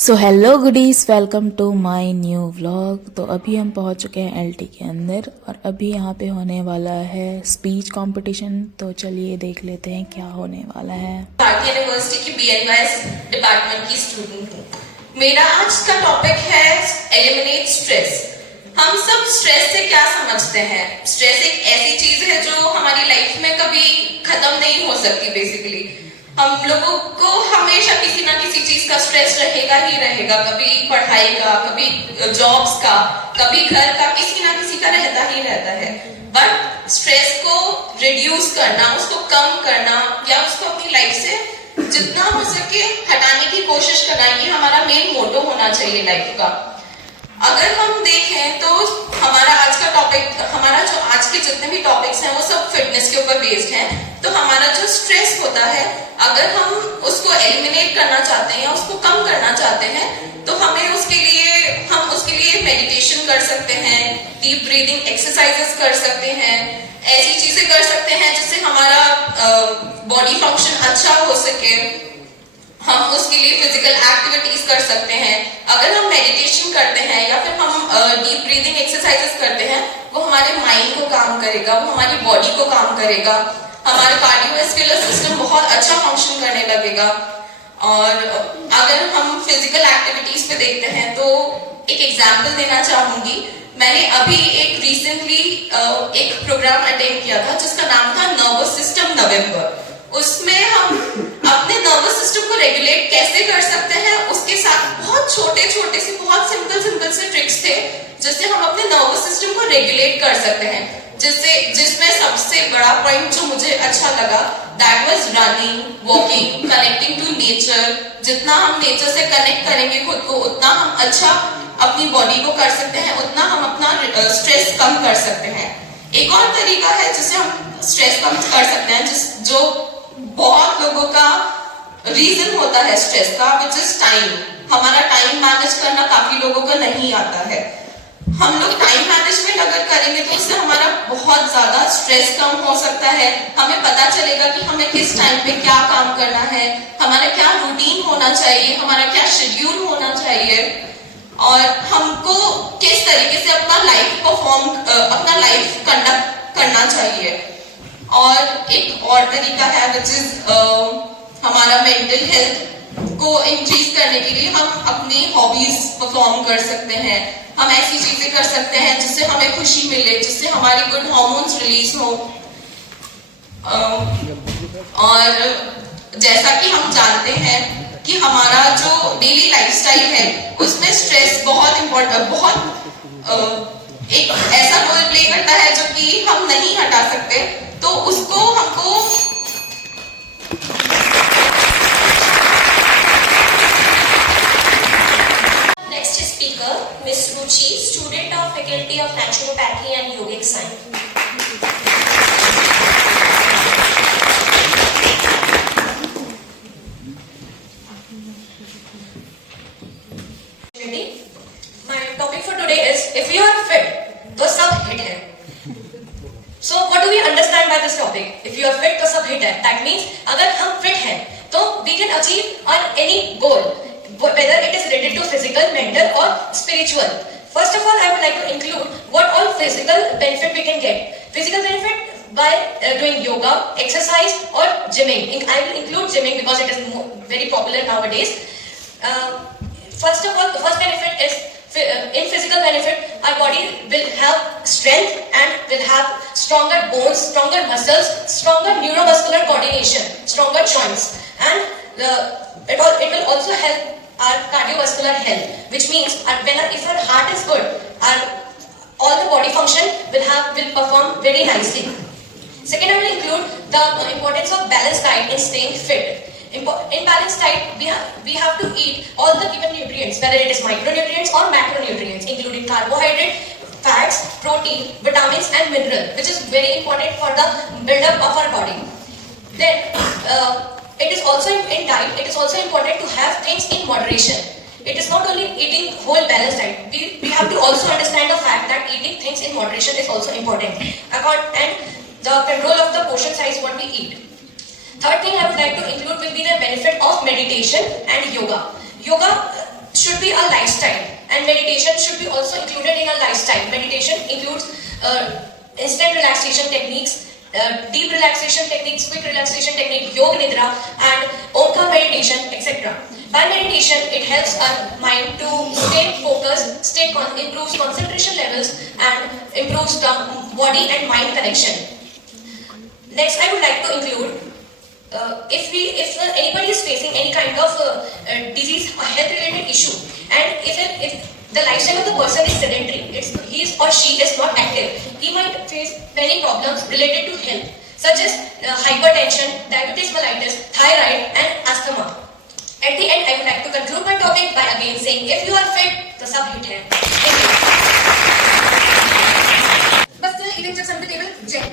So hello goodies, welcome to my new vlog. तो अभी हम पहुंच चुके हैं एलटी के अंदर और अभी यहाँ पे होने वाला है स्पीच कंपटीशन। तो चलिए देख लेते हैं क्या होने वाला है। भारतीय यूनिवर्सिटी की BNYS डिपार्टमेंट की स्टूडेंट हूँ। मेरा आज का टॉपिक है एलिमिनेट स्ट्रेस। हम सब स्ट्रेस से क्या समझते हैं? स्ट्रेस एक ऐसी चीज है जो हमारी लाइफ में कभी खत्म नहीं हो सकती। बेसिकली हम लोगों को हमेशा किसी ना किसी चीज का स्ट्रेस रहेगा ही रहेगा। कभी पढ़ाई का, कभी जॉब्स का, कभी घर का, किसी ना किसी का रहता ही रहता है। बट स्ट्रेस को रिड्यूस करना, उसको कम करना या उसको अपनी लाइफ से जितना हो सके हटाने की कोशिश करना, ये हमारा मेन मोटो होना चाहिए लाइफ का। अगर हम देखें तो हमारा आज का टॉपिक, हमारा जो आज के जितने भी टॉपिक्स हैं वो सब फिटनेस के ऊपर बेस्ड हैं। तो हमारा जो स्ट्रेस होता है, अगर हम उसको एलिमिनेट करना चाहते हैं या उसको कम करना चाहते हैं तो हम उसके लिए मेडिटेशन कर सकते हैं, डीप ब्रीदिंग एक्सरसाइजेस कर सकते हैं, ऐसी चीजें कर सकते हैं जिससे हमारा बॉडी फंक्शन अच्छा हो सके। हम उसके लिए फिजिकल एक्टिविटीज कर सकते हैं। अगर हम मेडिटेशन करते हैं या फिर हम डीप ब्रीदिंग एक्सरसाइजेस करते हैं, वो हमारे माइंड को काम करेगा, वो हमारी बॉडी को काम करेगा, हमारा कार्डियोवैस्कुलर सिस्टम बहुत अच्छा फंक्शन करने लगेगा। और अगर हम फिजिकल एक्टिविटीज पे देखते हैं तो एक एग्जाम्पल देना चाहूंगी। मैंने अभी एक रिसेंटली एक प्रोग्राम अटेंड किया था जिसका नाम था नर्वस सिस्टम नवंबर। उसमें हम अपने नर्वस सिस्टम को रेगुलेट कैसे कर सकते हैं, उसके साथ बहुत छोटे छोटे से, बहुत सिंपल से ट्रिक्स थे जिससे हम अपने नर्वस सिस्टम को रेगुलेट कर सकते हैं। जिसमें सबसे बड़ा पॉइंट जो मुझे अच्छा लगा, that was running, walking, connecting to nature. जितना हम नेचर से कनेक्ट करेंगे खुद को, उतना हम अच्छा अपनी बॉडी को कर सकते हैं, उतना हम अपना स्ट्रेस कम कर सकते हैं। एक और तरीका है जिससे हम स्ट्रेस कम कर सकते हैं, जो बहुत लोगों का रीजन होता है स्ट्रेस का, विच इज टाइम। हमारा टाइम मैनेज करना काफी लोगों को नहीं आता है। हम लोग टाइम मैनेजमेंट अगर करेंगे तो उससे हमारा बहुत ज्यादा स्ट्रेस कम हो सकता है। हमें पता चलेगा कि हमें किस टाइम पे क्या काम करना है, हमारा क्या रूटीन होना चाहिए, हमारा क्या शेड्यूल होना चाहिए और हमको किस तरीके से अपना लाइफ कंडक्ट करना चाहिए। और एक और तरीका है विच इज हमारा मेंटल हेल्थ को इंक्रीज करने के लिए हम अपनी हॉबीज परफॉर्म कर सकते हैं। हम ऐसी चीजें कर सकते हैं जिससे हमें खुशी मिले, जिससे हमारी गुड हार्मोन्स रिलीज हो। और जैसा कि हम जानते हैं कि हमारा जो डेली लाइफस्टाइल है उसमें स्ट्रेस बहुत एक ऐसा रोल प्ले करता है जो कि हम नहीं हटा सकते। तो उसको हमको next speaker miss Ruchi, student of faculty of naturopathy and yogic science. My topic for today is if you are fit, तो सब हिट है। So what do we understand by this topic? If you are fit, तो सब hit है। That means अगर हम fit हैं, तो we can achieve on any goal, whether it is related to physical, mental or spiritual. First of all, I would like to include what all physical benefit we can get. Physical benefit by doing yoga, exercise or gymming. I will include gymming because it is very popular nowadays. First of all, the first benefit is in physical benefit, our body will have strength and will have stronger bones, stronger muscles, stronger neuromuscular coordination, stronger joints, and it will also help our cardiovascular health, which means if our heart is good, all the body function will perform very nicely. Second, I will include the importance of balanced diet in staying fit. In balanced diet, we have to eat all the given nutrients, whether it is micronutrients or macronutrients, including carbohydrate, fats, protein, vitamins and mineral, which is very important for the build-up of our body. Then, it is also in diet, it is also important to have things in moderation. It is not only eating whole balanced diet. We have to also understand the fact that eating things in moderation is also important. And the control of the portion size what we eat. Third thing I would like to include will be the benefit of meditation and yoga. Yoga meditation should be also included in our lifestyle. Meditation includes instant relaxation techniques, deep relaxation techniques, quick relaxation technique, yoga nidra, and omkar meditation, etc. By meditation, it helps our mind to stay focused, improves concentration levels, and improves the body and mind connection. Next, I would like to include, if anybody is facing any kind of disease or health-related issue, and if the lifestyle of the person is sedentary, he or she is not active, he might face many problems related to health, such as hypertension, diabetes mellitus, thyroid, and asthma. At the end, I would like to conclude my topic by again saying, if you are fit, तो सब hit है. Thank you. But still eating chips under the table, Jay.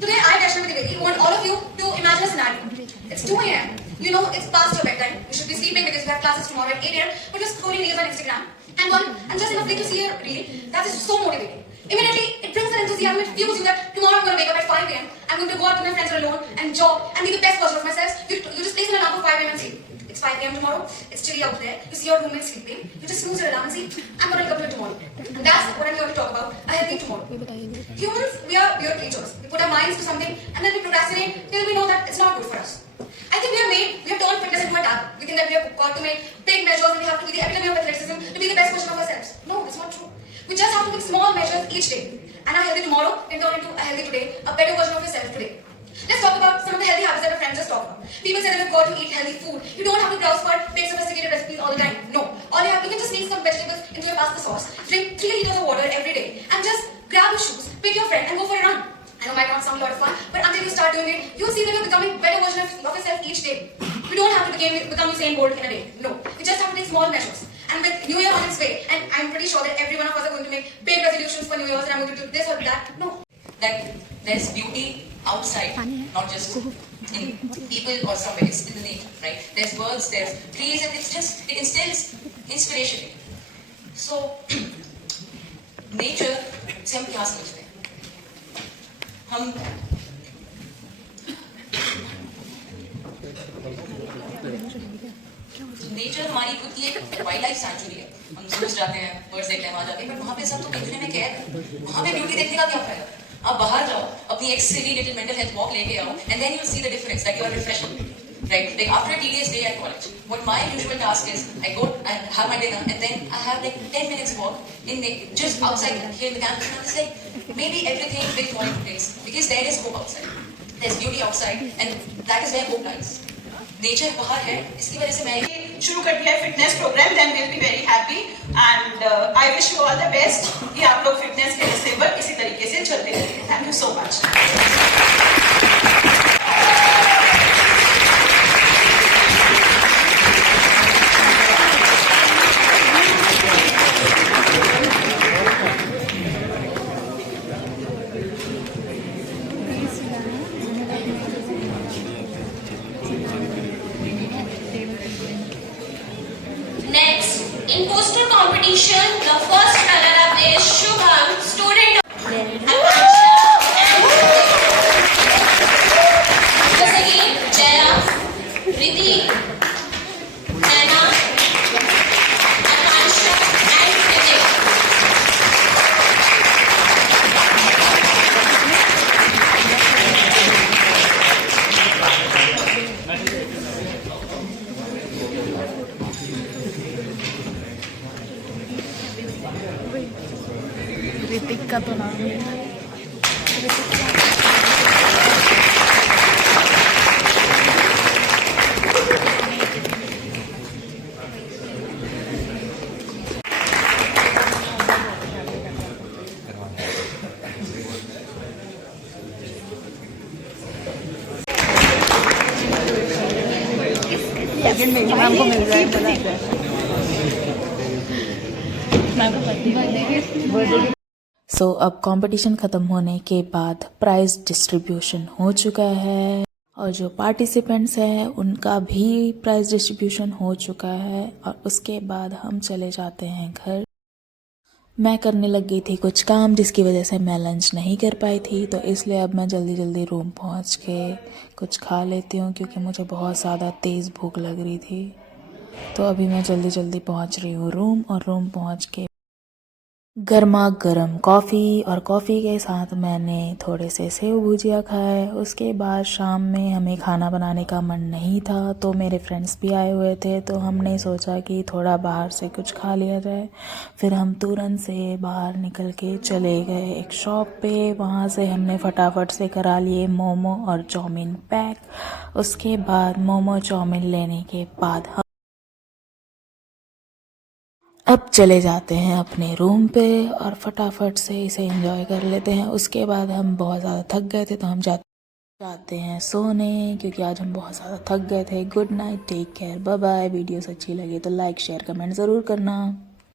Today I, Vaishnavi Trivedi, want all of you to imagine a scenario. It's 2 a.m. You know it's past your bedtime. You should be sleeping because you have classes tomorrow at 8 a.m. But you're scrolling reels on Instagram. And just enough to see a reel that is so motivating. Immediately, it brings an enthusiasm. It fuels you that tomorrow I'm going to wake up at 5 a.m. I'm going to go out with my friends alone and jog and be the best version of myself. You just place an alarm for 5 a.m. and sleep. It's 5 a.m. tomorrow. It's chilly out there. You see your roommate sleeping. You just snooze your alarm and see, I'm going to wake up to it tomorrow. And that's what I'm here to talk about. A healthy tomorrow. Humans, we are weird creatures. We put our minds to something and then we procrastinate till we know that it's not good for us. I think we have turned fitness into a tab. We think that we have got to make big measures and we have to be the epitome of athleticism to be the best version of ourselves. No, it's not true. We just have to make small measures each day. And a healthy tomorrow can turn into a healthy today, a better version of yourself today. Let's talk about some of the healthy habits that our friends just talk about. People say that we've got to eat healthy food. You don't have to browse for big sophisticated recipes all the time. No. You can just sneak some vegetables into your pasta sauce. Drink 3 liters of water every day. And just grab your shoes, pick your friend and go for a run. I know it might not sound a lot of fun, but until you start doing it, you'll see that you're becoming a better version of yourself each day. We don't have to become Usain Bolt in a day. No. We just have to take small measures. And with New Year on its way, and I'm pretty sure that every one of us are going to make big resolutions for New Year's and I'm going to do this or that. No. That there's beauty outside, not just in people or somewhere. It's in the nature, right? There's birds, there's trees, and it instills inspiration. So, nature से हम क्या समझते हैं? हम nature हमारी खुद की एक वाइल्ड लाइफ सेंचुरी है. हम जूस जाते हैं, बर्ड्स देखते हैं, वहां जाते हैं, बट वहां पे सब तो देखने में कैद है. वहां पे ब्यूटी देखने का क्या फायदा? आप बाहर जाओ, अपनी एक सिली लिटिल मेंटल हेल्थ वॉक लेके आओ, and then you'll see the difference that you are refreshing. Right? Like after a tedious day at college, what my usual task is, I go and have my dinner, and then I have like 10 minutes walk just outside here in the campus. And it's like maybe everything will fall into place because there is hope outside. There's beauty outside, and that is where hope lies. Nature बाहर है, इसकी वजह से मैं शुरू कर दिया fitness program. Then will be very happy and I wish you all the best कि आप लोग फिटनेस के रास्ते पर इसी तरीके से चलते रहिए. Thank you so much. Next, in poster competition, the first runner-up is Shubham, student of the second, Jaya, Riddhi, Naina, Akansha, and Vijay. Hrithik का तो नाम है. हमको मिल रहा है. सो अब कंपटीशन ख़त्म होने के बाद प्राइज़ डिस्ट्रीब्यूशन हो चुका है और जो पार्टिसिपेंट्स हैं उनका भी प्राइज़ डिस्ट्रीब्यूशन हो चुका है और उसके बाद हम चले जाते हैं घर. मैं करने लग गई थी कुछ काम जिसकी वजह से मैं लंच नहीं कर पाई थी, तो इसलिए अब मैं जल्दी जल्दी रूम पहुंच के कुछ खा लेती हूँ क्योंकि मुझे बहुत ज़्यादा तेज़ भूख लग रही थी. तो अभी मैं जल्दी जल्दी पहुंच रही हूँ रूम, और रूम पहुंच के गर्मा गर्म कॉफ़ी, और कॉफ़ी के साथ मैंने थोड़े से सेव भुजिया खाए। उसके बाद शाम में हमें खाना बनाने का मन नहीं था, तो मेरे फ्रेंड्स भी आए हुए थे, तो हमने सोचा कि थोड़ा बाहर से कुछ खा लिया जाए। फिर हम तुरंत से बाहर निकल के चले गए एक शॉप पे। वहाँ से हमने फटाफट से करा लिए मोमो और चाउमीन पैक। उसके बाद मोमो चाउमीन लेने के बाद अब चले जाते हैं अपने रूम पे और फटाफट से इसे एंजॉय कर लेते हैं। उसके बाद हम बहुत ज़्यादा थक गए थे, तो हम जाते हैं सोने, क्योंकि आज हम बहुत ज़्यादा थक गए थे। Good night, take care, bye bye. Videos अच्छी लगी तो लाइक शेयर कमेंट ज़रूर करना।